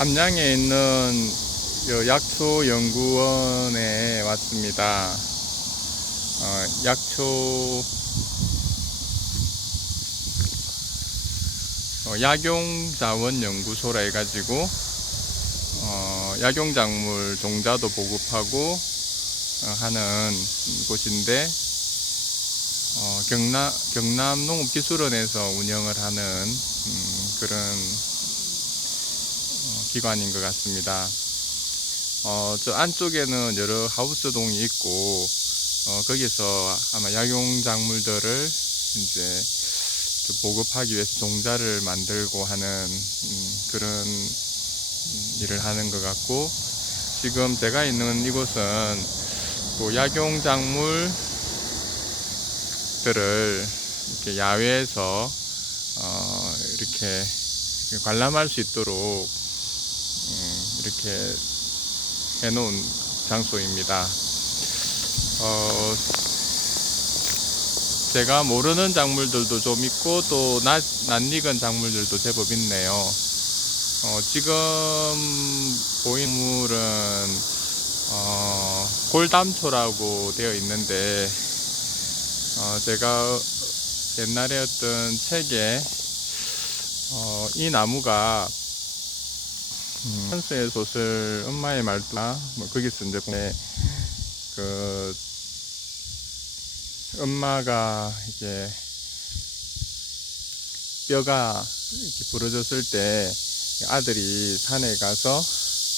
함양에 있는 약초연구원에 왔습니다. 약초 약용자원연구소라 해가지고 약용작물 종자도 보급하고 하는 곳인데, 경남 농업기술원에서 운영을 하는 그런 기관인 것 같습니다. 저 안쪽에는 여러 하우스동이 있고, 거기서 아마 약용작물들을 이제 보급하기 위해서 종자를 만들고 하는 그런 일을 하는 것 같고, 지금 제가 있는 이곳은 그 약용작물들을 이렇게 야외에서 이렇게 관람할 수 있도록 이렇게 해놓은 장소입니다. 제가 모르는 작물들도 좀 있고, 또 낯익은 작물들도 제법 있네요. 지금 보이는 물은 골담초라고 되어 있는데, 제가 옛날에 어떤 책에 이 나무가 한수의 소설 엄마의 말투나 거기서 이제 그 엄마가 이게 뼈가 이렇게 부러졌을 때 아들이 산에 가서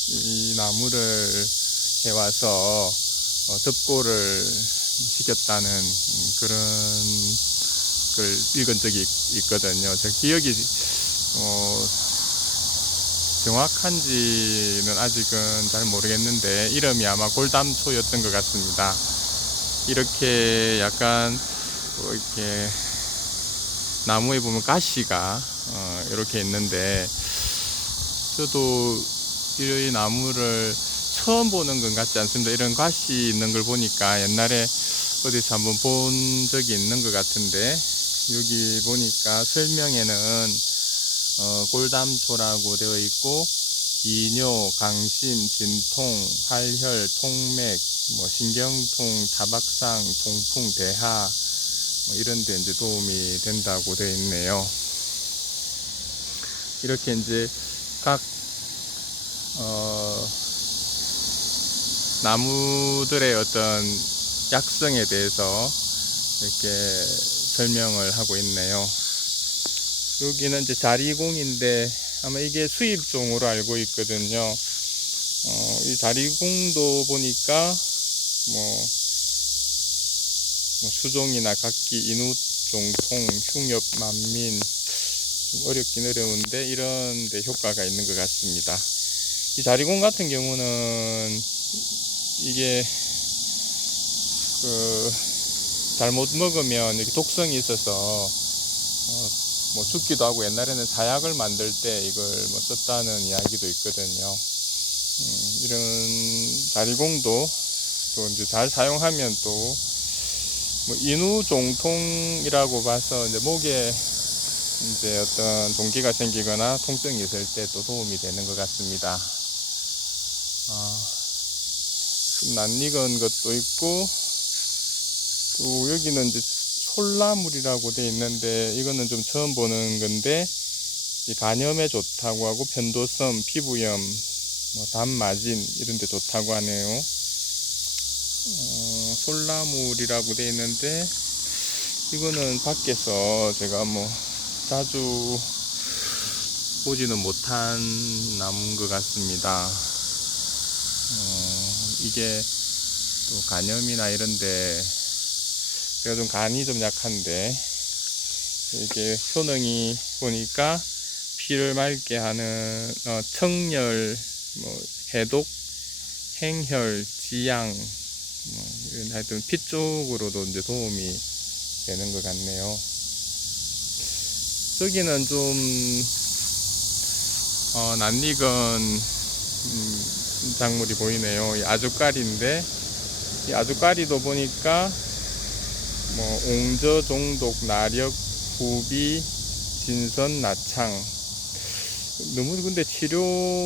이 나무를 해와서 덮고를 시켰다는 그런 걸 읽은 적이 있거든요. 제 기억이 정확한지는 아직은 잘 모르겠는데, 이름이 아마 골담초였던 것 같습니다. 이렇게 약간 이렇게 나무에 보면 가시가 이렇게 있는데, 저도 이 나무를 처음 보는 것 같지 않습니다. 이런 가시 있는 걸 보니까 옛날에 어디서 한번 본 적이 있는 것 같은데, 여기 보니까 설명에는 골담초라고 되어 있고, 이뇨, 강심, 진통, 활혈, 통맥, 신경통, 타박상, 통풍, 대하 이런 데 이제 도움이 된다고 되어 있네요. 이렇게 이제 각 나무들의 어떤 약성에 대해서 이렇게 설명을 하고 있네요. 여기는 이제 자리공인데, 아마 이게 수입종으로 알고 있거든요. 이 자리공도 보니까 수종이나 각기, 인우, 종통, 흉엽, 만민, 좀 어렵긴 어려운데 이런 데 효과가 있는 것 같습니다. 이 자리공 같은 경우는 이게 잘못 먹으면 이렇게 독성이 있어서 죽기도 하고, 옛날에는 사약을 만들 때 이걸 썼다는 이야기도 있거든요. 이런 자리공도 또 이제 잘 사용하면 또 인후종통이라고 봐서 이제 목에 이제 어떤 종기가 생기거나 통증이 있을 때 또 도움이 되는 것 같습니다. 좀 낯익은 것도 있고, 또 여기는 이제 솔나물이라고 되어 있는데, 이거는 좀 처음 보는 건데, 이 간염에 좋다고 하고, 편도성, 피부염, 담마진 이런 데 좋다고 하네요. 솔나물이라고 되어 있는데, 이거는 밖에서 제가 자주 보지는 못한 나무인 것 같습니다. 이게 또 간염이나 이런데, 제가 좀 간이 좀 약한데, 이게 효능이 보니까 피를 맑게 하는 청열, 해독, 행혈, 지양, 이런 하여튼 피 쪽으로도 이제 도움이 되는 것 같네요. 저기는 좀 낯익은 작물이 보이네요. 이 아주까리인데, 이 아주까리도 보니까 옹저, 종독, 나력, 후비, 진선, 나창 너무 근데 치료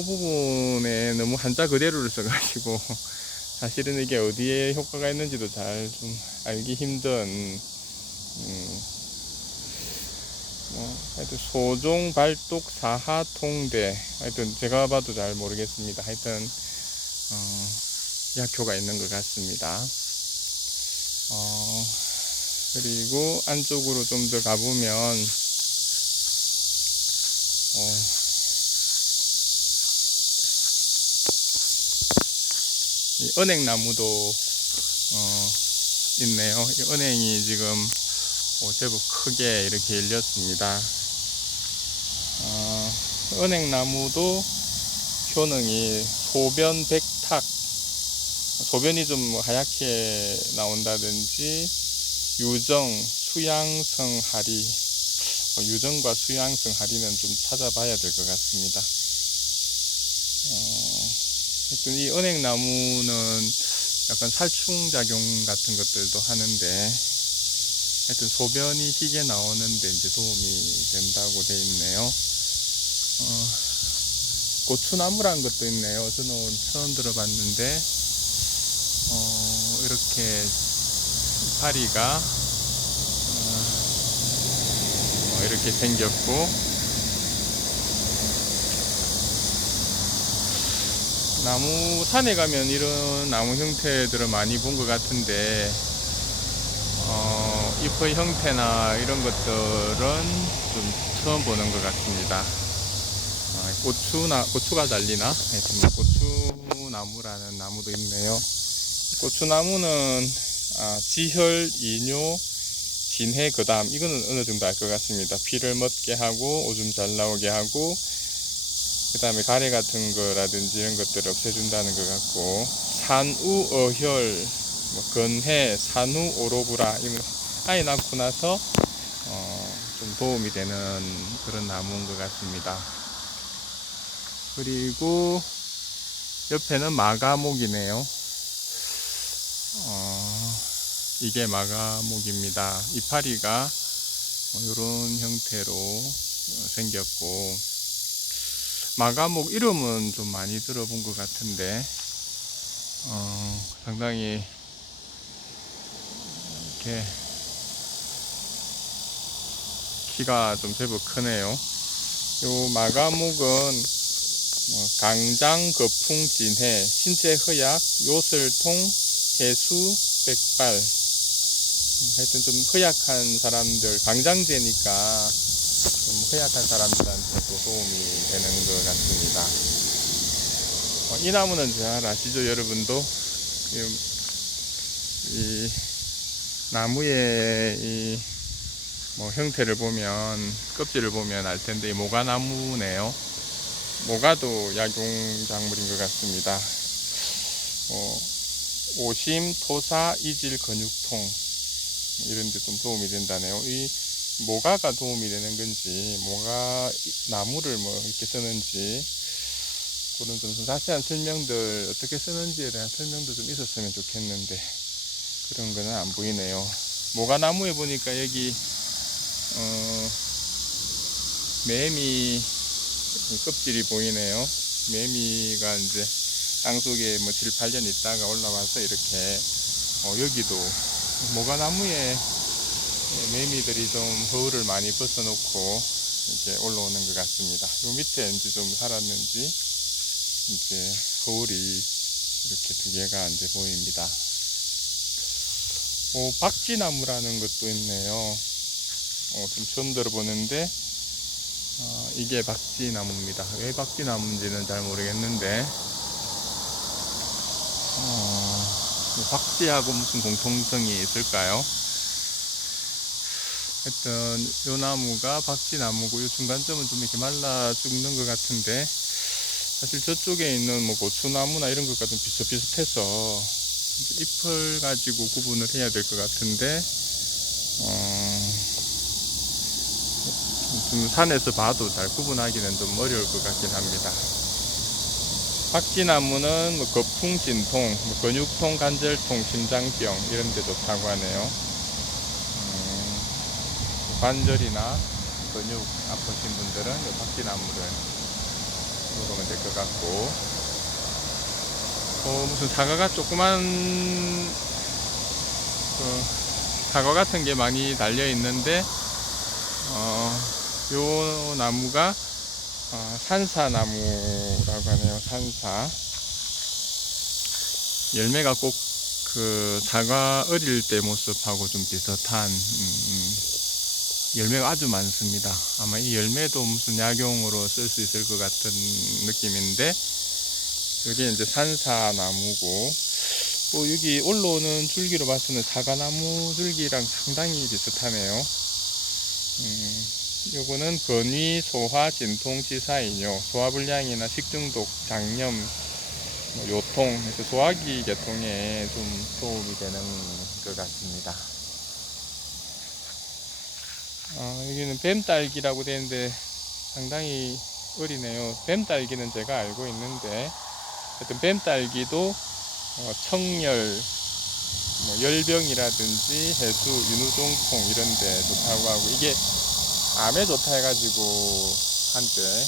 부분에 너무 한자 그대로를 써가지고 사실은 이게 어디에 효과가 있는지도 잘 좀 알기 힘든 하여튼 소종 발독 사하 통대, 하여튼 제가 봐도 잘 모르겠습니다. 하여튼 약효가 있는 것 같습니다. 그리고 안쪽으로 좀 더 가보면 이 은행나무도 있네요. 이 은행이 지금 제법 크게 이렇게 열렸습니다. 은행나무도 효능이 소변 백탁, 소변이 좀 하얗게 나온다든지 유정, 수양성 하리, 유정과 수양성 하리는 좀 찾아봐야 될 것 같습니다. 하여튼 이 은행나무는 약간 살충작용 같은 것들도 하는데, 하여튼 소변이 희게 나오는데 이제 도움이 된다고 되어 있네요. 고추나무라는 것도 있네요. 저는 처음 들어봤는데, 이렇게 파리가 이렇게 생겼고, 나무 산에 가면 이런 나무 형태들을 많이 본 것 같은데, 잎의 형태나 이런 것들은 좀 처음 보는 것 같습니다. 고추가 달리나? 하여튼 고추나무라는 나무도 있네요. 고추나무는 지혈, 이뇨, 진해, 거담, 이거는 어느 정도 알 것 같습니다. 피를 멎게 하고 오줌 잘 나오게 하고, 그 다음에 가래 같은 거라든지 이런 것들을 없애준다는 것 같고, 산우, 어혈, 건해, 산후, 오로브라, 이건 아이 낳고 나서 좀 도움이 되는 그런 나무인 것 같습니다. 그리고 옆에는 마가목이네요. 이게 마가목입니다. 이파리가 이런 형태로 생겼고, 마가목 이름은 좀 많이 들어본 것 같은데, 상당히 이렇게 키가 좀 제법 크네요. 요 마가목은 강장, 거풍, 진해, 신체 허약, 요설통, 해수, 백발, 하여튼 좀 허약한 사람들, 강장제니까 좀 허약한 사람들한테도 도움이 되는 것 같습니다. 이 나무는 잘 아시죠, 여러분도? 이 나무의 이 형태를 보면, 껍질을 보면 알 텐데, 이 모가나무네요. 모가도 약용작물인 것 같습니다. 오심, 토사, 이질, 근육통, 이런 데 좀 도움이 된다네요. 이 모가가 도움이 되는 건지, 모가 나무를 이렇게 쓰는지, 그런 좀 자세한 설명들, 어떻게 쓰는지에 대한 설명도 좀 있었으면 좋겠는데, 그런 거는 안 보이네요. 모가나무에 보니까 여기, 매미 껍질이 보이네요. 매미가 이제 땅속에 7, 8년 있다가 올라와서 이렇게, 여기도 모가나무에 매미들이 좀 허울을 많이 벗어놓고 이렇게 올라오는 것 같습니다. 요 밑에 이제 좀 살았는지 이제 허울이 이렇게 두 개가 이제 보입니다. 박쥐나무라는 것도 있네요. 좀 처음 들어보는데, 이게 박쥐나무입니다. 왜 박쥐나무인지는 잘 모르겠는데, 박쥐하고 무슨 공통성이 있을까요? 하여튼 요 나무가 박쥐나무고, 요 중간점은 좀 이렇게 말라 죽는 것 같은데, 사실 저쪽에 있는 고추나무나 이런 것과 좀 비슷비슷해서 잎을 가지고 구분을 해야 될 것 같은데, 좀 산에서 봐도 잘 구분하기는 좀 어려울 것 같긴 합니다. 박쥐나무는 거풍, 진통, 근육통, 관절통, 심장병 이런 데 좋다고 하네요. 관절이나 근육 아프신 분들은 박쥐나무를 먹으면 될 것 같고, 무슨 사과가 조그만 사과 같은 게 많이 달려 있는데, 요 나무가 산사나무라고 하네요. 산사. 열매가 꼭 그 사과 어릴 때 모습하고 좀 비슷한 열매가 아주 많습니다. 아마 이 열매도 무슨 약용으로 쓸 수 있을 것 같은 느낌인데, 여기 이제 산사나무고, 여기 올라오는 줄기로 봐서는 사과나무 줄기랑 상당히 비슷하네요. 요거는 건위, 소화, 진통, 지사이뇨, 소화불량이나 식중독, 장염, 요통, 그래서 소화기 계통에 좀 도움이 되는 것 같습니다. 여기는 뱀딸기라고 되는데 상당히 어리네요. 뱀딸기는 제가 알고 있는데, 하여튼 뱀딸기도 청열, 열병이라든지 해수, 윤우종통 이런데 좋다고 하고, 이게 암에 좋다 해가지고 한때,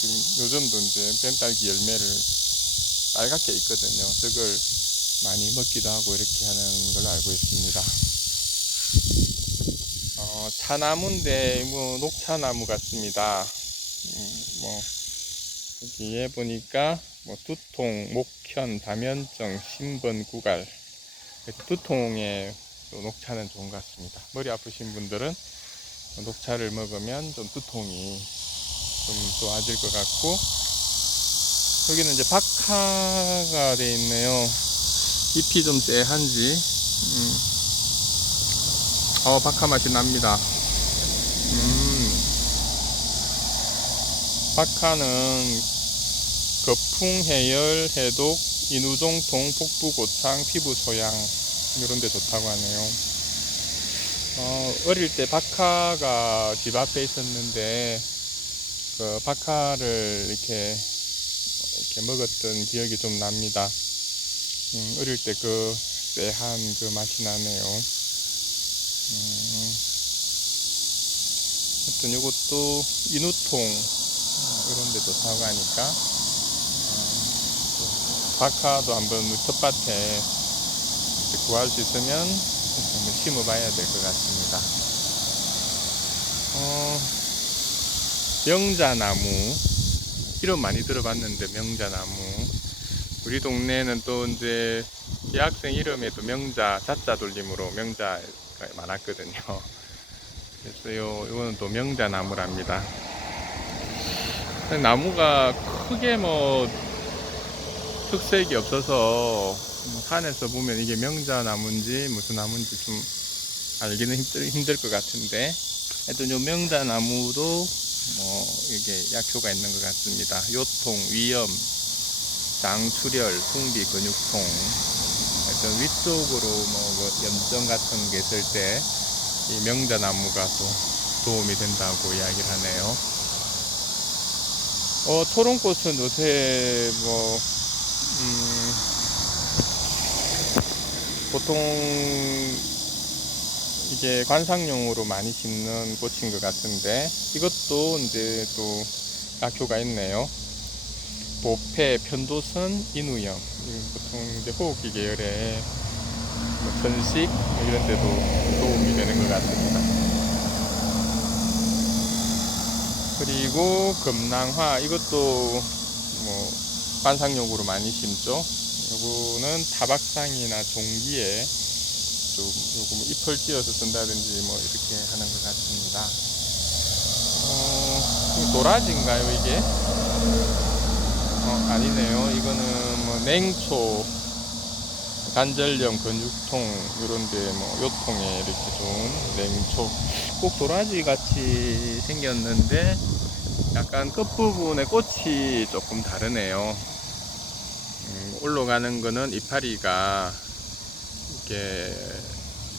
지금 요즘도 이제 뱀딸기 열매를 빨갛게 있거든요. 그걸 많이 먹기도 하고 이렇게 하는 걸로 알고 있습니다. 차나무인데 뭐 녹차나무 같습니다. 여기에 보니까 두통, 목현, 다면증, 신번, 구갈, 두통에 또 녹차는 좋은 것 같습니다. 머리 아프신 분들은 녹차를 먹으면 좀 두통이 좀 좋아질 것 같고, 여기는 이제 박하가 되어 있네요. 잎이 좀 쎄한지, 박하 맛이 납니다. 박하는 거풍, 해열, 해독, 인후종통, 복부고창, 피부소양 이런 데 좋다고 하네요. 어릴 때 박하가 집 앞에 있었는데, 그 박하를 이렇게 먹었던 기억이 좀 납니다. 어릴 때 그 쎄한 그 맛이 나네요. 하여튼 요것도 인후통 이런 데도 사고 하니까, 박하도 한번 텃밭에 구할 수 있으면 한번 심어 봐야 될 것 같습니다. 명자나무, 이름 많이 들어봤는데, 명자나무. 우리 동네에는 또 이제 대학생 이름에도 명자, 자자 돌림으로 명자가 많았거든요. 그래서 요거는 또 명자나무랍니다. 나무가 크게 특색이 없어서 산에서 보면 이게 명자나무인지 무슨 나무인지 좀 알기는 힘들 것 같은데, 하여튼 요 명자나무도 이게 약효가 있는 것 같습니다. 요통, 위염, 장출혈, 풍비, 근육통, 하여튼 위쪽으로 염증 같은 게 있을 때 이 명자나무가 또 도움이 된다고 이야기를 하네요. 초롱꽃은 요새 보통 이게 관상용으로 많이 심는 꽃인 것 같은데, 이것도 이제 또 약효가 있네요. 보패, 편도선, 인후염, 보통 이제 호흡기 계열의 천식 이런 데도 도움이 되는 것 같습니다. 그리고 금낭화, 이것도 관상용으로 많이 심죠. 요거는 타박상이나 종기에 요거 잎을 찧어서 쓴다든지 이렇게 하는 것 같습니다. 도라지인가요 이게? 아니네요. 이거는 냉초, 관절염, 근육통 이런데 요통에 이렇게 좋은 냉초. 꼭 도라지 같이 생겼는데 약간 끝부분에 꽃이 조금 다르네요. 올라가는 거는 이파리가 이렇게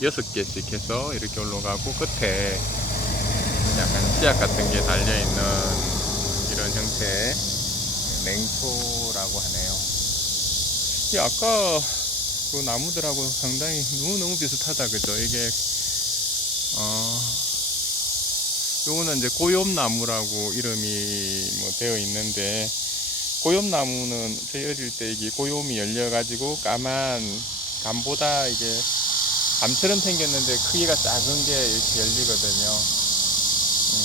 6개씩 해서 이렇게 올라가고, 끝에 약간 씨앗 같은 게 달려있는 이런 형태의 냉초라고 하네요. 이 아까 그 나무들하고 상당히 너무 비슷하다, 그죠? 이게 요거는 이제 고엽나무라고 이름이 되어 있는데, 고염나무는 저희 어릴 때 이게 고염이 열려가지고 까만 감보다 이게 감처럼 생겼는데 크기가 작은 게 이렇게 열리거든요.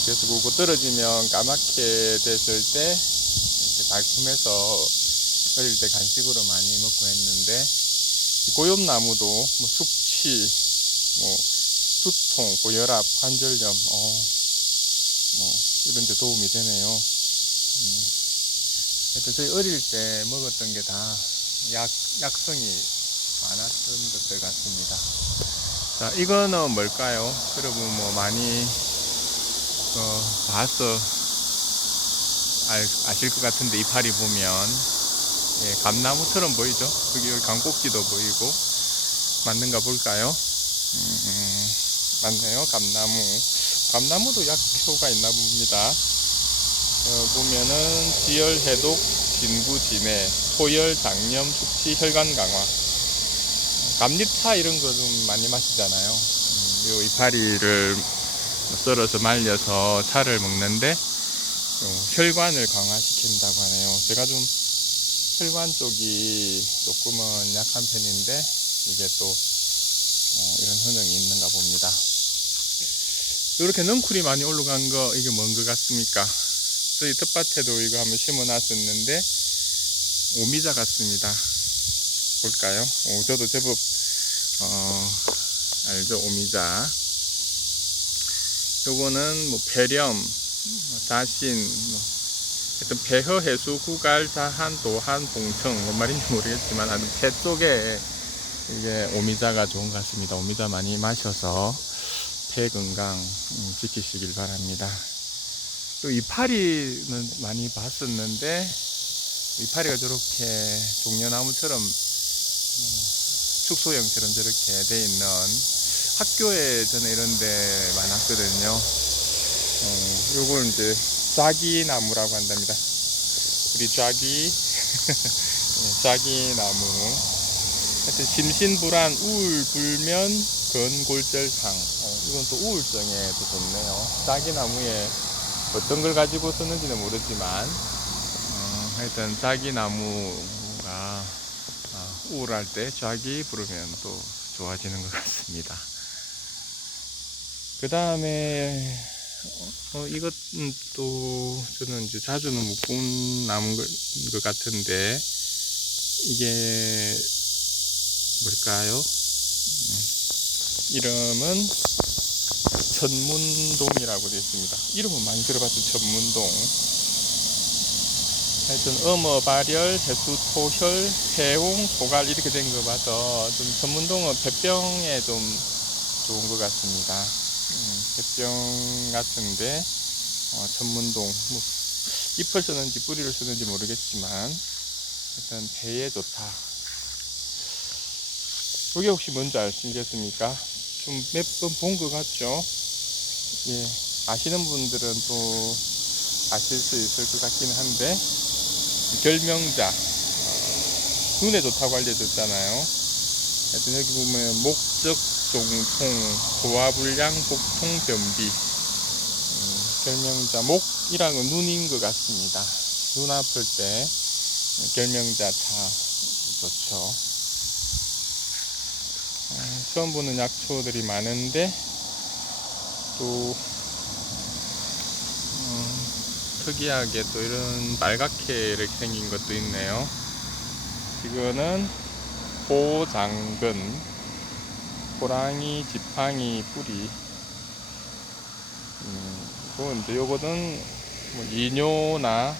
그래서 그거 떨어지면 까맣게 됐을 때 이렇게 달콤해서 어릴 때 간식으로 많이 먹고 했는데, 고염나무도 뭐 숙취, 뭐 두통, 고혈압, 관절염, 뭐 이런 데 도움이 되네요. 하여튼 저희 어릴 때 먹었던 게 다 약성이 많았던 것들 같습니다. 자, 이거는 뭘까요? 여러분 뭐 많이 봐서 아실 것 같은데, 이파리 보면 예, 감나무처럼 보이죠? 여기 강꼭지도 보이고. 맞는가 볼까요? 맞네요. 감나무도 약효가 있나 봅니다. 보면은 지열, 해독, 진구, 진해, 소열, 장염, 숙취, 혈관 강화. 감잎차 이런 거 좀 많이 마시잖아요. 요 이파리를 썰어서 말려서 차를 먹는데 혈관을 강화시킨다고 하네요. 제가 좀 혈관 쪽이 조금은 약한 편인데 이게 또 이런 효능이 있는가 봅니다. 이렇게 넝쿨이 많이 올라간 거, 이게 뭔 것 같습니까? 저희 텃밭에도 이거 한번 심어 놨었는데 오미자 같습니다. 볼까요? 저도 제법 알죠? 오미자. 요거는 뭐 폐렴, 자신, 하여튼 폐허, 해수, 구갈, 자한, 도한, 봉청, 뭔 말인지 모르겠지만 하여튼 폐 쪽에 이게 오미자가 좋은 것 같습니다. 오미자 많이 마셔서 폐 건강 지키시길 바랍니다. 또 이파리는 많이 봤었는데, 이파리가 저렇게 종려나무처럼 축소형처럼 저렇게 돼 있는, 학교에 저는 이런 데 많았거든요. 요걸 이제 쫙이나무라고 한답니다. 우리 쫙이 쫙이나무. 하여튼 심신불안, 우울, 불면, 근골절상. 이건 또 우울증에도 좋네요. 쫙이나무에 어떤 걸 가지고 썼는지는 모르지만 하여튼 쫙이나무가 우울할 때 쫙이 부르면 또 좋아지는 것 같습니다. 그 다음에 이것은 또 저는 이제 자주는 못 본 나무인 것 같은데, 이게 뭘까요? 이름은 천문동이라고 되어 있습니다. 이름은 많이 들어봤죠. 천문동. 하여튼 어머발열, 해수토혈, 폐홍, 소갈 이렇게 된 거 봐서 좀 천문동은 폐병에 좀 좋은 것 같습니다. 폐병 같은데 천문동, 뭐 잎을 쓰는지 뿌리를 쓰는지 모르겠지만 일단 폐에 좋다. 이게 혹시 뭔지 아시겠습니까? 좀 몇 번 본 것 같죠? 예, 아시는 분들은 또 아실 수 있을 것 같기는 한데, 결명자, 눈에 좋다고 알려졌잖아요. 하여튼 여기 보면 목적, 종통, 소화불량, 복통, 변비. 결명자, 목이라는 건 눈인 것 같습니다. 눈 아플 때 결명자 차 좋죠. 처음 보는 약초들이 많은데 또 특이하게 또 이런 빨갛게 이렇게 생긴 것도 있네요. 이거는 호장근, 호랑이, 지팡이, 뿌리. 이제 요거는 뭐 이뇨나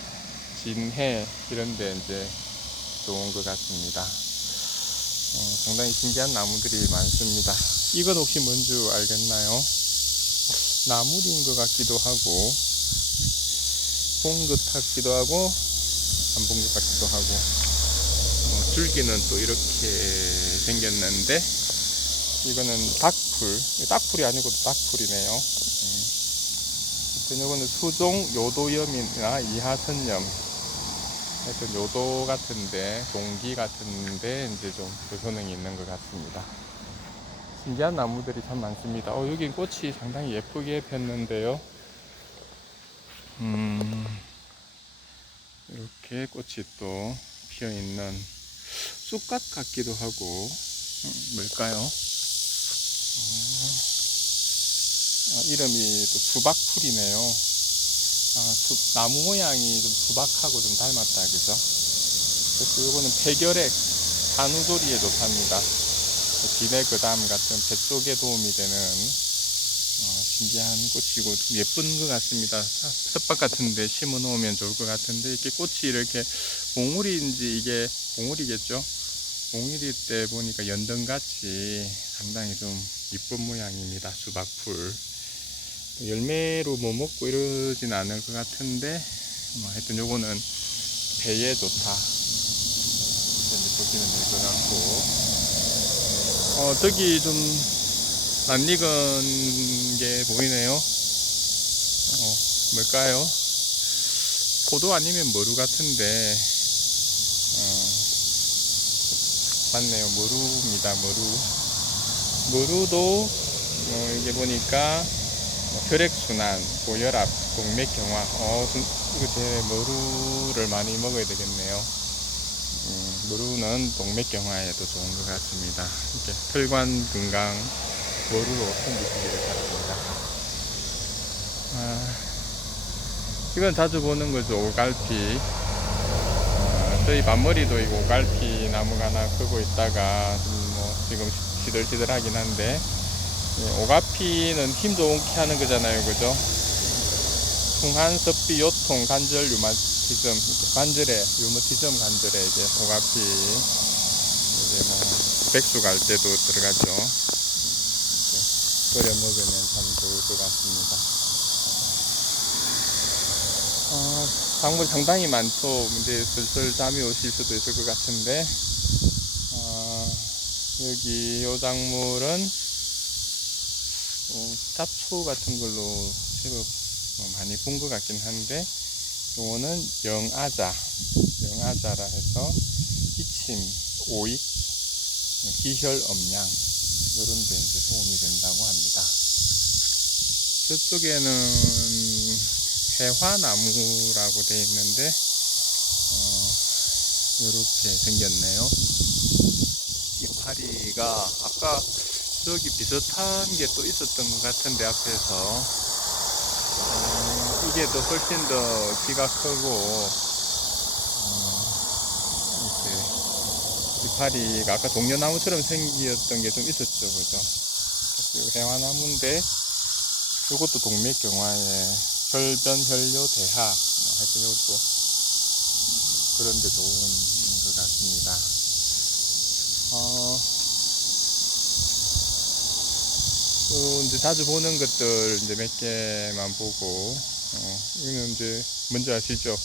진해 이런데 이제 좋은 것 같습니다. 상당히 신기한 나무들이 많습니다. 이건 혹시 뭔지 알겠나요? 나물인 것 같기도 하고, 본 것 같기도 하고, 안 본 것 같기도 하고. 줄기는 또 이렇게 생겼는데, 이거는 딱풀이 아니고 딱풀이네요. 이거는 수종 요도염이나 이하선염, 하여튼 요도 같은데, 종기 같은데 이제 좀 그 효능이 있는 것 같습니다. 신기한 나무들이 참 많습니다. 여긴 꽃이 상당히 예쁘게 폈는데요. 이렇게 꽃이 또 피어 있는 쑥갓 같기도 하고, 뭘까요? 이름이 또 수박풀이네요. 나무 모양이 좀 수박하고 좀 닮았다, 그죠? 그래서 이거는 폐결핵, 산후조리에 좋답니다. 비내거담 같은 폐 쪽에 도움이 되는 신기한 꽃이고 좀 예쁜 것 같습니다. 텃밭 같은데 심어 놓으면 좋을 것 같은데, 이렇게 꽃이 이렇게 봉우리인지, 이게 봉우리겠죠? 봉우리 때 보니까 연등같이 상당히 좀 이쁜 모양입니다. 수박풀. 열매로 뭐 먹고 이러진 않을 것 같은데, 뭐 하여튼 요거는 배에 좋다. 이제 보시면 될 것 같고, 저기 좀 낯익은 게 보이네요. 뭘까요? 포도 아니면 머루 같은데, 맞네요. 머루입니다. 머루. 머루도 이게 보니까 혈액순환, 고혈압, 동맥경화. 이거 제 머루를 많이 먹어야 되겠네요. 머루는 동맥경화에도 좋은 것 같습니다. 이렇게 혈관 건강 머루로 챙기시기를 바랍니다. 이건 자주 보는 거죠. 오갈피. 저희 밭머리도 이 오갈피 나무가 하나 크고 있다가 지금 시들시들하긴 한데, 오갈피는 힘 좋게 하는 거잖아요, 그죠? 풍한, 섭비, 요통, 관절, 류마티즘, 관절에 류마티즘 관절에 이제 오갈피, 이제 백수 갈 때도 들어가죠. 끓여 먹으면 참 좋을 것 같습니다. 작물 상당히 많죠. 이제 슬슬 잠이 오실 수도 있을 것 같은데, 여기 요 작물은 잡초 같은 걸로 제법 많이 본 것 같긴 한데, 요거는 영아자라 해서 기침, 오익, 기혈 엄양 요런 데 이제 도움이 된다고 합니다. 저쪽에는 해화나무라고 되어 있는데, 이렇게 생겼네요. 이파리가 아까 저기 비슷한 게 또 있었던 것 같은데, 앞에서 이게 더 훨씬 더 키가 크고, 이렇게 이파리가 아까 동료나무처럼 생겼던 게 좀 있었죠, 그죠? 해화나무인데, 이것도 동맥경화에 혈변, 혈뇨, 대하, 하여튼 이것도 그런데 좋은 것 같습니다. 이제 자주 보는 것들 이제 몇 개만 보고, 이거는 이제 뭔지 아시죠?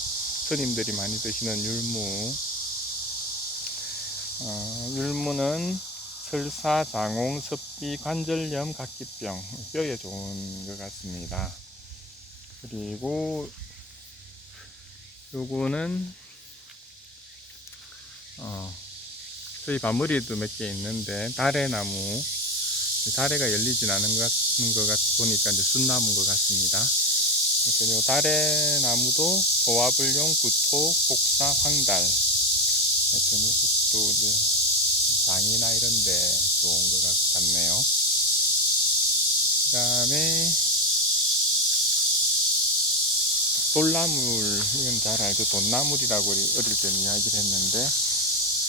스님들이 많이 드시는 율무. 율무는 설사, 장홍, 섭비, 관절염, 각기병, 뼈에 좋은 것 같습니다. 그리고 요거는 저희 밭머리에도 몇 개 있는데, 다래나무. 다래가 열리진 않은 것 보니까 이제 순나무인 것 같습니다. 그래서 요 다래나무도 소화불량, 구토, 복사, 황달. 하여튼 이것도 이제 장이나 이런데 좋은 것 같네요. 그 다음에 돌나물, 이건 잘 알죠. 돈나물이라고 어릴 때는 이야기를 했는데,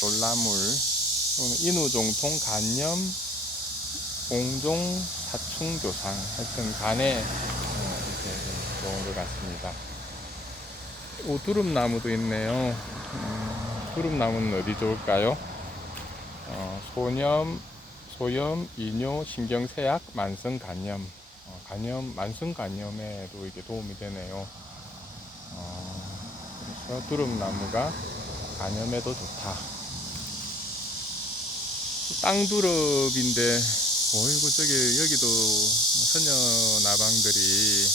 돌나물, 인후종통, 간염, 공종, 사충교상, 하여튼 간에 이렇게 좋은 것 같습니다. 두릅나무도 있네요. 두릅나무는 어디 좋을까요? 소염, 이뇨, 신경쇠약, 만성간염, 만성간염에도 이게 도움이 되네요. 그래서 두릅나무가 간염에도 좋다. 땅두릅인데, 어이구, 여기도 선녀나방들이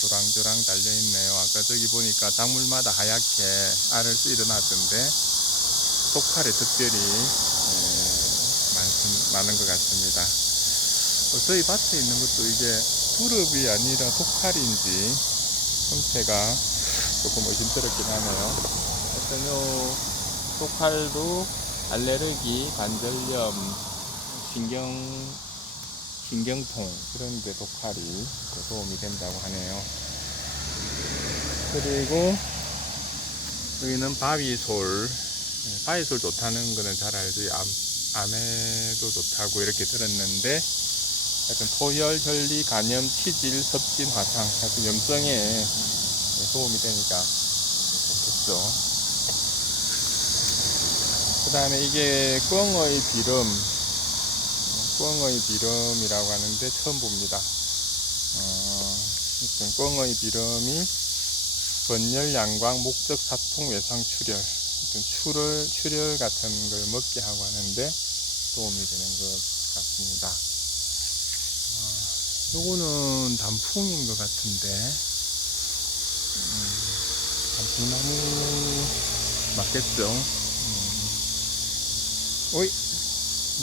조랑조랑 달려있네요. 아까 저기 보니까 작물마다 하얗게 알을 일어났던데, 독칼에 특별히 많은 것 같습니다. 저희 밭에 있는 것도 이게 두릅이 아니라 독칼인지 형태가 조금 의심스럽긴 하네요. 하여튼 요 독활도 알레르기, 관절염, 신경통 이런 데 독활이 도움이 된다고 하네요. 그리고 여기는 바위솔. 바위솔 좋다는 거는 잘 알죠. 암에도 좋다고 이렇게 들었는데, 하여튼 토열, 혈리, 간염, 치질, 섭진, 화상, 하여튼 염증에 도움이 되니까 좋겠죠. 그 다음에 이게 꿩의 비름이라고 하는데 처음 봅니다. 꿩의 비름이 번열, 양광, 목적, 사통, 외상, 출혈, 출혈 같은 걸 먹게 하고 하는데 도움이 되는 것 같습니다. 요거는 단풍인 것 같은데, 단풍나무 맞겠죠? 어이,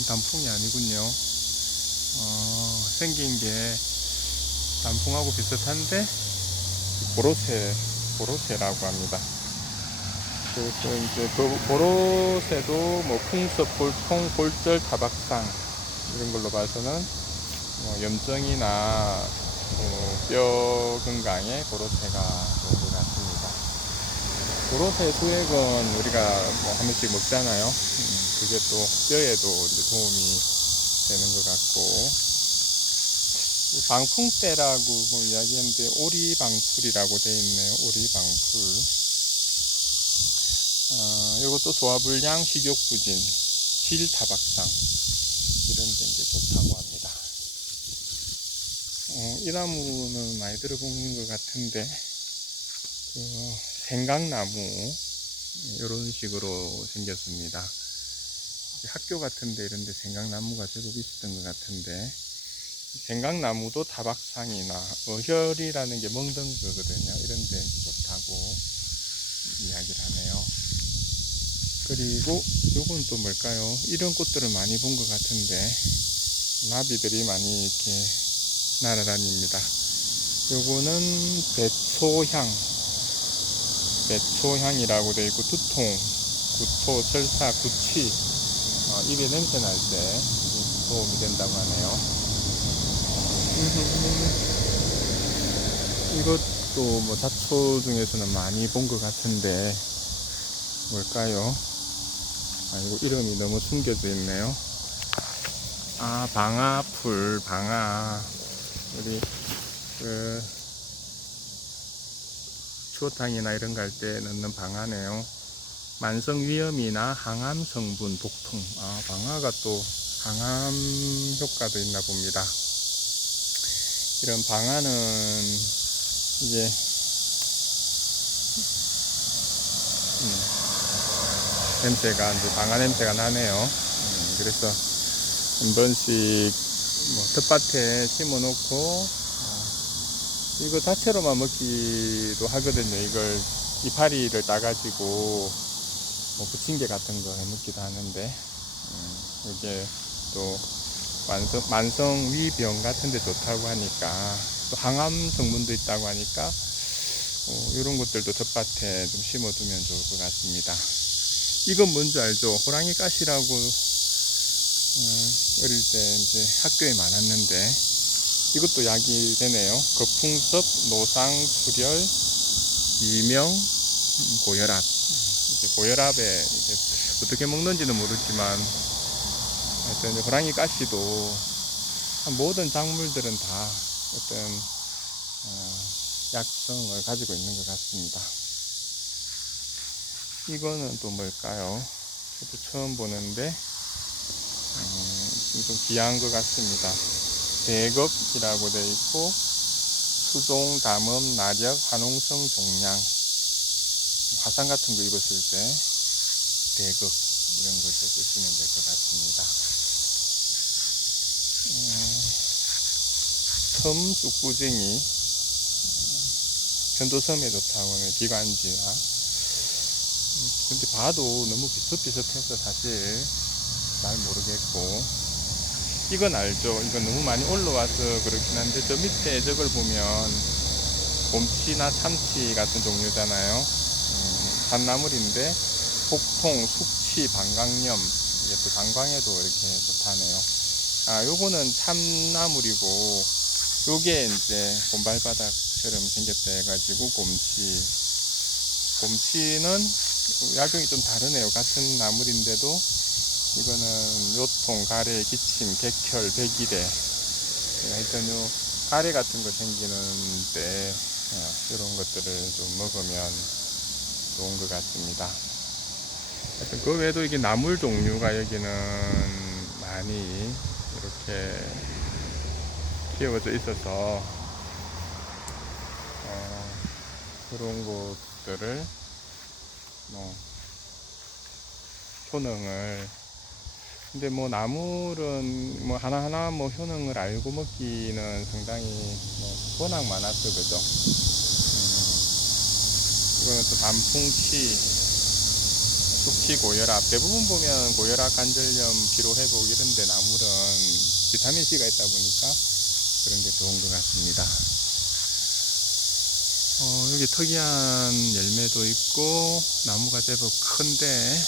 단풍이 아니군요. 생긴 게 단풍하고 비슷한데 보로세라고 합니다. 그래서 이제 그 보로세도 뭐 풍섭, 볼통, 볼절, 타박상 이런 걸로 봐서는 염증이나 뼈 건강에 보로세가 좋은 것 같습니다. 보로세 수액은 우리가 뭐 한 번씩 먹잖아요. 그게 또 뼈에도 이제 도움이 되는 것 같고, 방풍대라고 뭐 이야기했는데 오리방풀이라고 되어 있네요. 오리방풀. 이것도 소화불량, 식욕부진, 질타박상 이런 데 이제 좋다고 합니다. 이 나무는 많이 들어본 것 같은데, 생강나무 이런 식으로 생겼습니다. 학교 같은데 이런데 생강나무가 제법 있었던 것 같은데, 생강나무도 타박상이나 어혈이라는 게 먹는 거거든요. 이런 데 좋다고 이야기를 하네요. 그리고 요건 또 뭘까요? 이런 꽃들을 많이 본 것 같은데, 나비들이 많이 이렇게 날아다닙니다. 요거는 배초향이라고 되어 있고, 두통, 구토, 설사, 구취, 입에 냄새 날 때 도움이 된다고 하네요. 이것도 뭐 잡초 중에서는 많이 본 것 같은데 뭘까요? 아이고, 이름이 너무 숨겨져 있네요. 방아풀, 우리 추어탕이나 이런 거 할 때 넣는 방아네요. 만성위염이나 항암 성분, 독통. 방아가 또 항암 효과도 있나 봅니다. 이런 방아는 이제 냄새가 이제 방아 냄새가 나네요. 그래서 한 번씩 뭐 텃밭에 심어 놓고 이거 자체로만 먹기도 하거든요. 이걸 이파리를 따가지고 뭐 부침개 같은 거 해 먹기도 하는데, 이게 또 만성위병 같은 데 좋다고 하니까, 또 항암 성분도 있다고 하니까 이런 것들도 텃밭에 좀 심어두면 좋을 것 같습니다. 이건 뭔지 알죠? 호랑이 가시라고 어릴 때 이제 학교에 많았는데, 이것도 약이 되네요. 거풍섭, 노상, 출혈, 이명, 고혈압. 이제 고혈압에 이제 어떻게 먹는지는 모르지만, 하여튼 호랑이 가시도 모든 작물들은 다 어떤 약성을 가지고 있는 것 같습니다. 이거는 또 뭘까요? 저도 처음 보는데 좀 귀한 것 같습니다. 대겁이라고 되어 있고, 수종, 담음, 나력, 화농성, 종양, 화상 같은 거 입었을 때 대겁 이런 걸 쓰시면 될 것 같습니다. 섬 쑥부쟁이, 편도섬에 좋다고 하는 기관지나, 근데 봐도 너무 비슷비슷해서 사실 잘 모르겠고, 이건 알죠. 이건 너무 많이 올라와서 그렇긴 한데, 저 밑에 저걸 보면 곰치나 참치 같은 종류잖아요. 산나물인데 복통, 숙취, 방광염, 이게 또 방광에도 이렇게 좋다네요. 아, 요거는 참나물이고, 요게 이제 곰발바닥처럼 생겼다 해가지고 곰치. 곰치는 약용이 좀 다르네요. 같은 나물인데도 이거는 요통, 가래, 기침, 객혈, 백일해. 하여튼 요 가래 같은 거 생기는데 이런 것들을 좀 먹으면 좋은 것 같습니다. 하여튼 그 외에도 이게 나물 종류가 여기는 많이 이렇게 키워져 있어서 그런 것들을 뭐 효능을, 근데 뭐 나물은 뭐 하나하나 뭐 효능을 알고 먹기는 상당히 뭐 워낙 많아서 그죠. 이거는 또 단풍치, 숙취, 고혈압, 대부분 보면 고혈압, 관절염, 피로회복 이런데 나물은 비타민C가 있다 보니까 그런 게 좋은 것 같습니다. 여기 특이한 열매도 있고 나무가 제법 큰데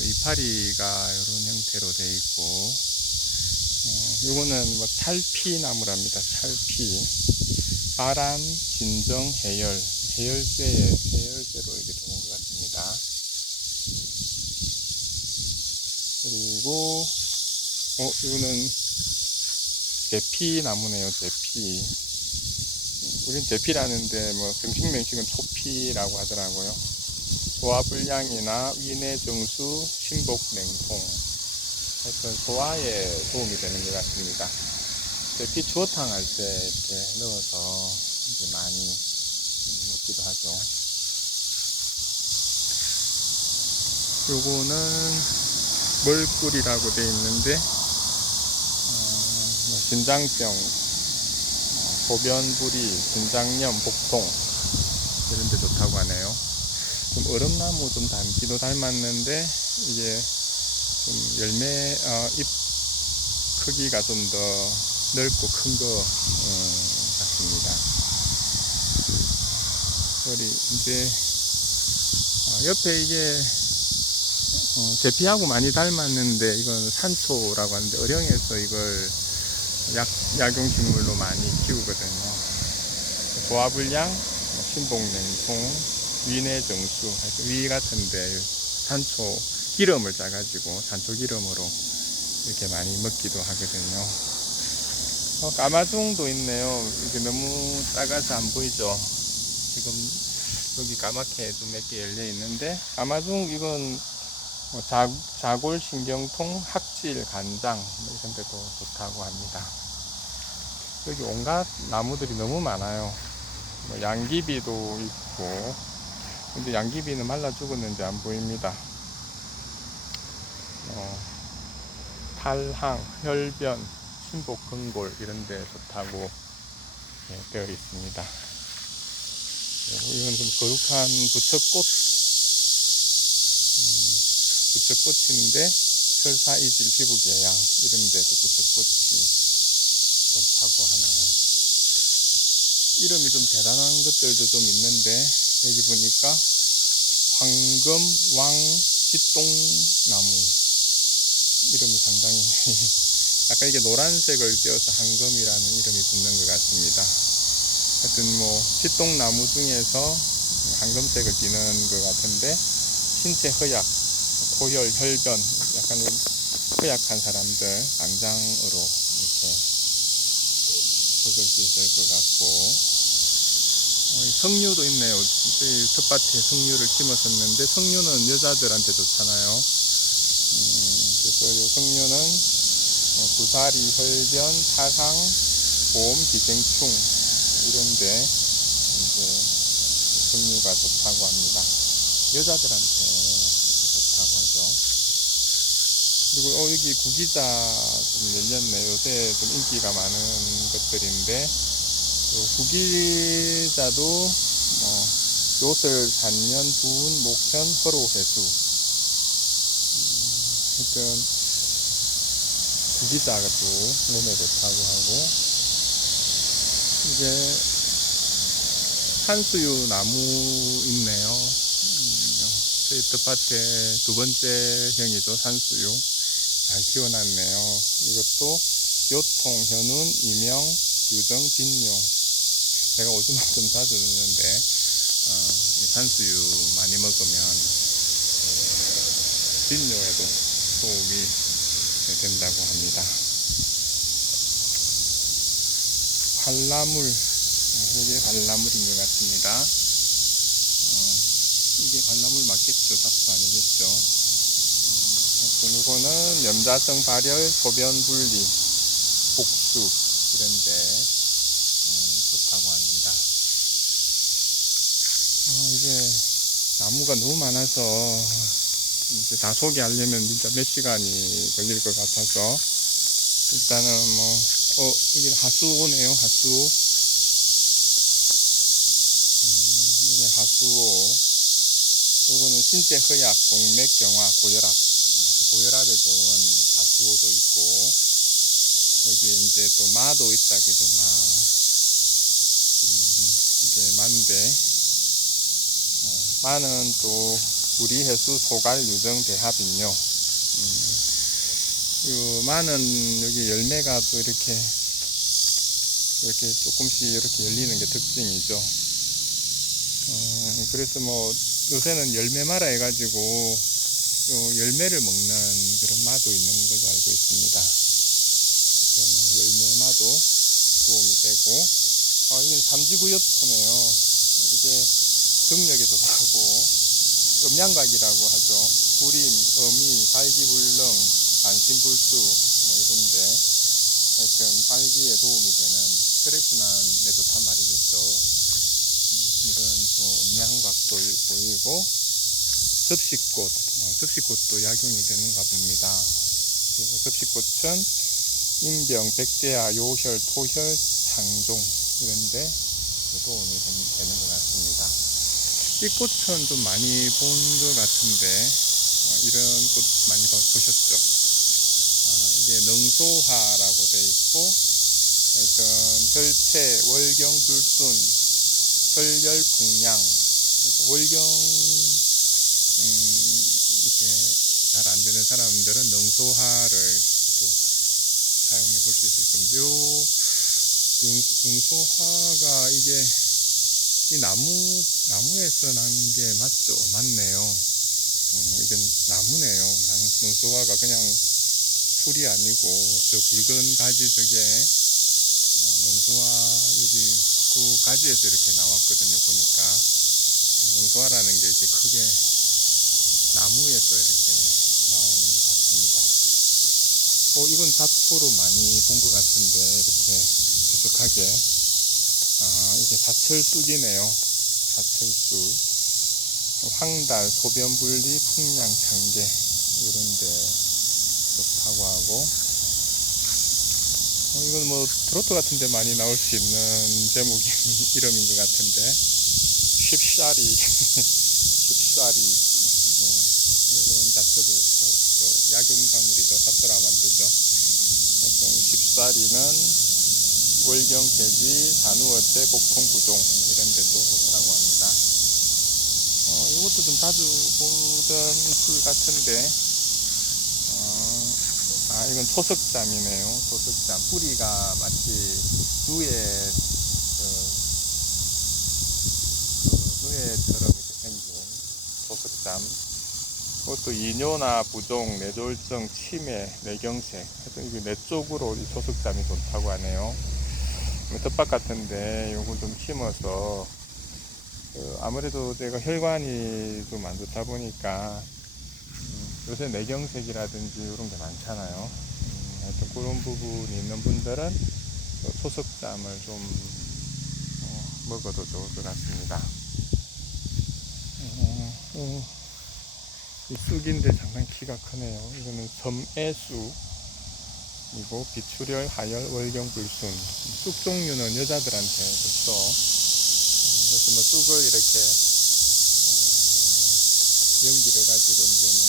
이파리가 이런 형태로 되어 있고, 요거는 뭐 찰피 나무랍니다. 찰피. 바람, 진정, 해열제로 이게 좋은 것 같습니다. 그리고 이거는 제피 나무네요. 제피. 우린 제피라는데 뭐 정식 명칭은 초피라고 하더라고요. 소화불량이나 위내정수, 심복냉통, 하여튼 소화에 도움이 되는 것 같습니다. 제피 추어탕 할 때 이렇게 넣어서 이제 많이 먹기도 하죠. 요거는 멀꿀이라고 되어 있는데 신장병, 소변부리, 신장염, 복통 이런 데 좋다고 하네요. 좀 얼음나무 좀 닮기도 닮았는데 이게 좀 열매 잎 크기가 좀 더 넓고 큰 거 같습니다. 우리 이제 옆에 이게 제피하고 많이 닮았는데 이건 산초라고 하는데 어령에서 이걸 약용식물로 많이 키우거든요. 소화불량, 신복냉통, 위내정수, 위 같은데 산초 기름을 짜가지고 산초 기름으로 이렇게 많이 먹기도 하거든요. 까마종도 있네요. 이게 너무 작아서 안 보이죠. 지금 여기 까맣게 좀 몇 개 열려 있는데, 까마종 이건 자골신경통, 학질, 간장 이런 데도 좋다고 합니다. 여기 온갖 나무들이 너무 많아요. 양귀비도 있고, 근데 양귀비는 말라 죽었는지 안 보입니다. 탈항, 혈변, 신복근골 이런 데 좋다고 되어 있습니다. 이건 좀 거룩한 부처꽃인데 설사이질, 피부궤양 이런 데도 부처꽃이 좋다고 하나요. 이름이 좀 대단한 것들도 좀 있는데 여기 보니까 황금 왕짓동나무, 이름이 상당히 약간 이게 노란색을 띄어서 황금이라는 이름이 붙는 것 같습니다. 하여튼 뭐 짓동나무 중에서 황금색을 띠는 것 같은데, 신체 허약, 고혈, 혈변, 약간 허약한 사람들 당장으로 이렇게 먹을 수 있을 것 같고, 석류도 있네요. 저희 텃밭에 석류를 심었었는데 석류는 여자들한테 좋잖아요. 그래서 이 석류는 구사리, 혈변, 탈항, 봄, 기생충 이런데 이제 석류가 좋다고 합니다. 여자들한테 이렇게 좋다고 하죠. 그리고 여기 구기자 좀 열렸네. 요새 좀 인기가 많은 것들인데, 구기자도 요설, 산년, 두운, 목현, 허로, 해수, 하여튼 구기자가 또 몸에 좋다고 하고, 이게 산수유 나무 있네요. 저희 뜻밭에 두 번째 형이죠. 산수유. 잘 키워놨네요. 이것도 요통, 현운, 이명, 유정, 빈용. 제가 오줌을 좀 자주 넣는데, 이 산수유 많이 먹으면, 빈뇨에도 도움이 된다고 합니다. 관나물, 이게 관나물인 것 같습니다. 이게 관나물 맞겠죠? 잡수 아니겠죠? 하여튼 이거는 염자성 발열, 소변 분리, 복수 이런데 좋다고 합니다. 이게 나무가 너무 많아서 이제 다 소개하려면 진짜 몇 시간이 걸릴 것 같아서 일단은 뭐 이게 하수오네요. 하수오. 이게 하수오. 요거는 신체 허약, 동맥 경화, 고혈압. 아주 고혈압에 좋은 하수오도 있고 여기에 이제 또 마도 있다 그죠? 이게 마인데 마는 또 구리, 해수, 소갈, 유정, 대합인요. 이 마는 여기 열매가 또 이렇게 조금씩 이렇게 열리는 게 특징이죠. 그래서 뭐 요새는 열매마라 해가지고 요 열매를 먹는 그런 마도 있는 걸로 알고 있습니다. 열매마도 도움이 되고 이게 삼지구엽토네요. 이게 정력에 좋다고 음양각이라고 하죠. 불임, 어미, 발기불능, 반신불수 뭐 이런데 하여튼 발기에 도움이 되는 혈액순환에 좋단 말이겠죠. 이런 또 음양각도 보이고 접시꽃, 접시꽃도 약용이 되는가 봅니다. 그리고 접시꽃은 인병, 백대야, 요혈, 토혈, 창종 이런데 도움이 되는 것 같습니다. 이 꽃은 좀 많이 본 것 같은데 이런 꽃 많이 보셨죠? 이게 능소화라고 되어 있고 하여튼 혈체, 월경, 불순, 혈열, 풍량 월경 이렇게 잘 안 되는 사람들은 능소화를 또 사용해 볼 수 있을 겁니다. 요 능소화가 이게 이 나무에서 난 게 맞죠? 맞네요. 이건 나무네요. 능소화가 그냥 풀이 아니고 저 굵은 가지 저게 능소화 여기 그 가지에서 이렇게 나왔거든요. 보니까 능소화라는 게 이렇게 크게 나무에서 이렇게 나오는 것 같습니다. 이건 잡초로 많이 본 것 같은데 이렇게 부족하게 이게 사철쑥이네요. 사철쑥. 황달, 소변분리, 풍량, chan계 이런데 좋다고 하고 이건 뭐 트로트 같은데 많이 나올 수 있는 제목이 이름인 것 같은데 쉽샤리 쉽샤리 이런 잡초도 약용작물이죠. 잡초라 만들죠. 하여튼 쉽사리는 월경, 폐지, 산후어체, 복통부종 이런 데 또 좋다고 합니다. 이것도 좀 자주 보던 풀 같은데 이건 토석잠이네요. 토석잠. 뿌리가 마치 누에처럼 이렇게 생긴 토석잠. 그것도 이뇨나 부종, 뇌졸중, 치매, 뇌경색. 하여튼 이게 뇌 쪽으로 이 토석잠이 좋다고 하네요. 텃밭 같은데 요거 좀 심어서 아무래도 내가 혈관이 좀 안 좋다 보니까 요새 뇌경색이라든지 이런 게 많잖아요. 하여튼 그런 부분이 있는 분들은 토석잠을 좀 먹어도 좋을 것 같습니다. 이 쑥인데 상당히 키가 크네요. 이거는 섬애쑥 이고 비출혈, 하열, 월경, 불순. 쑥 종류는 여자들한테 좋죠. 그래서 뭐 쑥을 이렇게 연기를 가지고 이제 뭐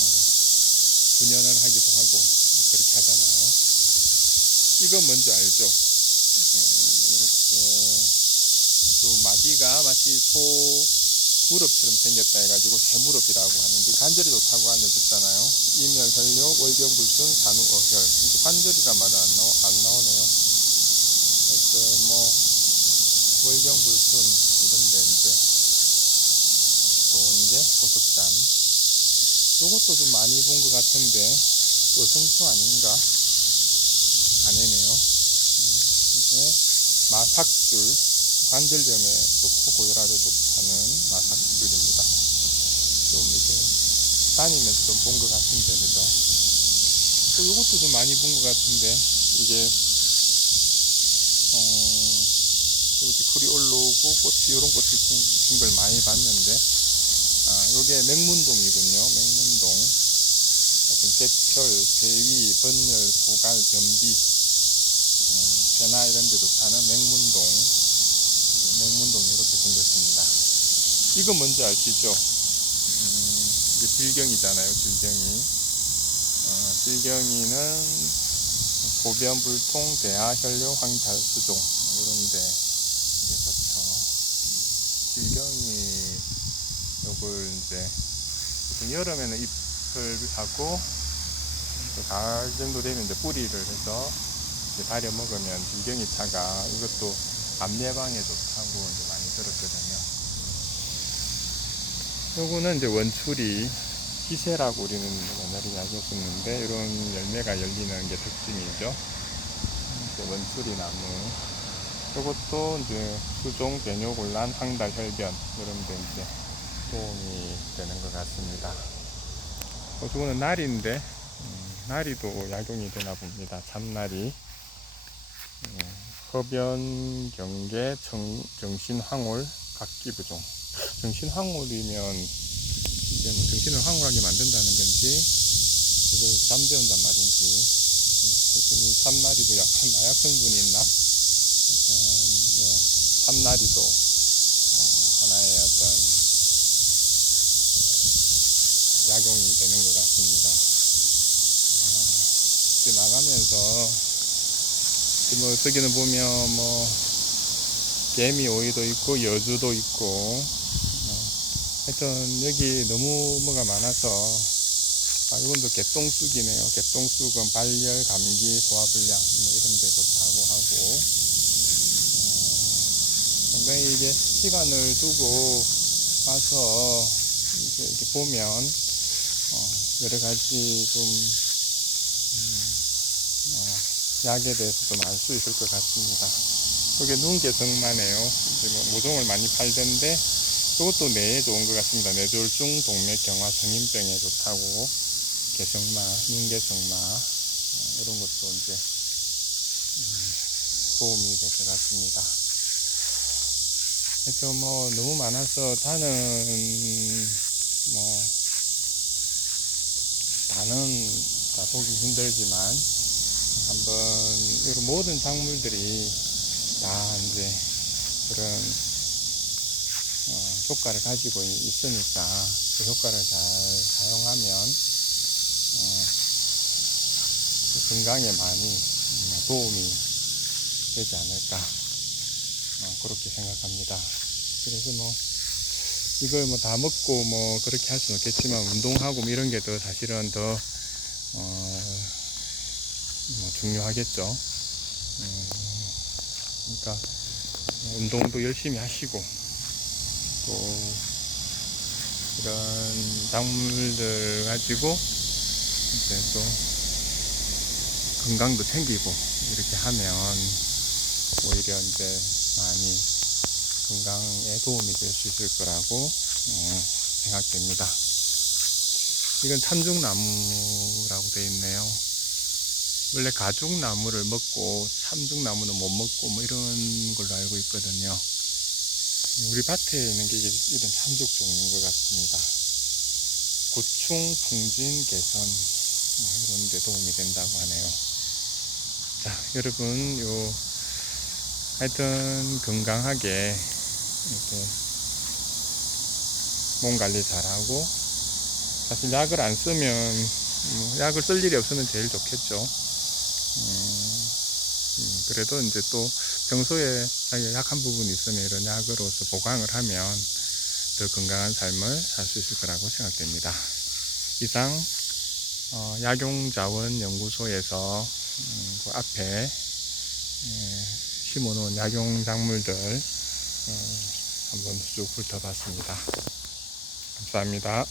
분연을 하기도 하고 뭐 그렇게 하잖아요. 이건 뭔지 알죠? 이렇게 마디가 마치 소 무릎처럼 생겼다 해가지고 새무릎이라고 하는데 관절이 좋다고 알려줬잖아요. 임열, 혈뇨, 월경불순, 산후, 어혈. 이제 관절이란 말은 안 나오네요. 그래서 뭐 월경불순 이런데 이제 좋은 게 소석잠. 요것도 좀 많이 본 것 같은데 어성초 아닌가? 아니네요. 이게 마삭줄. 관절염에 좋고 고혈압에 좋다는 마삭줄입니다. 좀 이렇게 다니면서 좀 본 것 같은데, 그죠? 또 요것도 좀 많이 본 것 같은데, 이게, 이렇게 풀이 올라오고 꽃이, 요런 꽃이 핀 걸 많이 봤는데, 요게 맹문동이군요. 맹문동. 어떤 객혈, 폐위, 번열, 소갈, 변비, 폐나 이런 데 좋다는 맹문동. 맹문동이 이렇게 생겼습니다. 이거 뭔지 아시죠? 이게 질경이잖아요, 질경이. 질경이는 소변, 불통, 대하, 혈뇨, 황달, 수종 이런데 이게 좋죠. 질경이 요걸 이제 여름에는 잎을 하고 가을 정도 되면 이제 뿌리를 해서 이제 달여 먹으면 질경이 차가 이것도 암 예방에 좋다고 이제 많이 들었거든요. 요거는 이제 원추리 희세라고 우리는 옛날에 이야기했었는데 이런 열매가 열리는 게 특징이죠. 원추리 나무. 요것도 이제 수종, 배뇨곤란, 황달, 혈변 이런 데 이제 도움이 되는 것 같습니다. 저거는 나리인데 나리도 약용이 되나 봅니다. 참나리. 흡연, 경계, 정신황홀, 각기부종. 정신황홀이면 이제 뭐 정신을 황홀하게 만든다는 건지 그걸 잠재운단 말인지 하여튼 이 참나리도 약간 마약 성분이 있나? 일단 참나리도 하나의 어떤 약용이 되는 것 같습니다. 이렇게 나가면서 뭐 저기는 보면 뭐 개미 오이도 있고 여주도 있고 하여튼 여기 너무 뭐가 많아서 이건도 개똥쑥이네요. 개똥쑥은 발열, 감기, 소화불량 뭐 이런 데 좋다고 하고 상당히 이게 시간을 두고 와서 이렇게 보면 여러 가지 좀 약에 대해서 좀 알 수 있을 것 같습니다. 이게 눈개성마네요. 이제 뭐 모종을 많이 팔던데 이것도 뇌에 좋은 것 같습니다. 뇌졸중, 동맥경화, 성인병에 좋다고 개성마, 눈개성마 이런 것도 이제 도움이 될 것 같습니다. 하여튼 뭐 너무 많아서 다는 뭐 다는 다 보기 힘들지만 한번 이런 모든 작물들이 다 이제 그런 효과를 가지고 있으니까 그 효과를 잘 사용하면 건강에 많이 도움이 되지 않을까 그렇게 생각합니다. 그래서 뭐 이걸 뭐 다 먹고 뭐 그렇게 할 수는 없겠지만 운동하고 뭐 이런 게 더 사실은 더 뭐 중요하겠죠. 그러니까 운동도 열심히 하시고 또 이런 작물들 가지고 이제 또 건강도 챙기고 이렇게 하면 오히려 이제 많이 건강에 도움이 될 수 있을 거라고 생각됩니다. 이건 참중나무라고 되어 있네요. 원래 가죽나무를 먹고 참중나무는 못 먹고 뭐 이런 걸로 알고 있거든요. 우리 밭에 있는 게 이런 참죽 종류인 것 같습니다. 구충, 풍진, 개선 뭐 이런 데 도움이 된다고 하네요. 자, 여러분 하여튼 건강하게 이렇게 몸 관리 잘하고 사실 약을 안 쓰면 약을 쓸 일이 없으면 제일 좋겠죠. 그래도 이제 또 평소에 자기가 약한 부분이 있으면 이런 약으로서 보강을 하면 더 건강한 삶을 살 수 있을 거라고 생각됩니다. 이상 약용자원연구소에서 그 앞에 심어놓은 약용작물들 한번 쭉 훑어봤습니다. 감사합니다.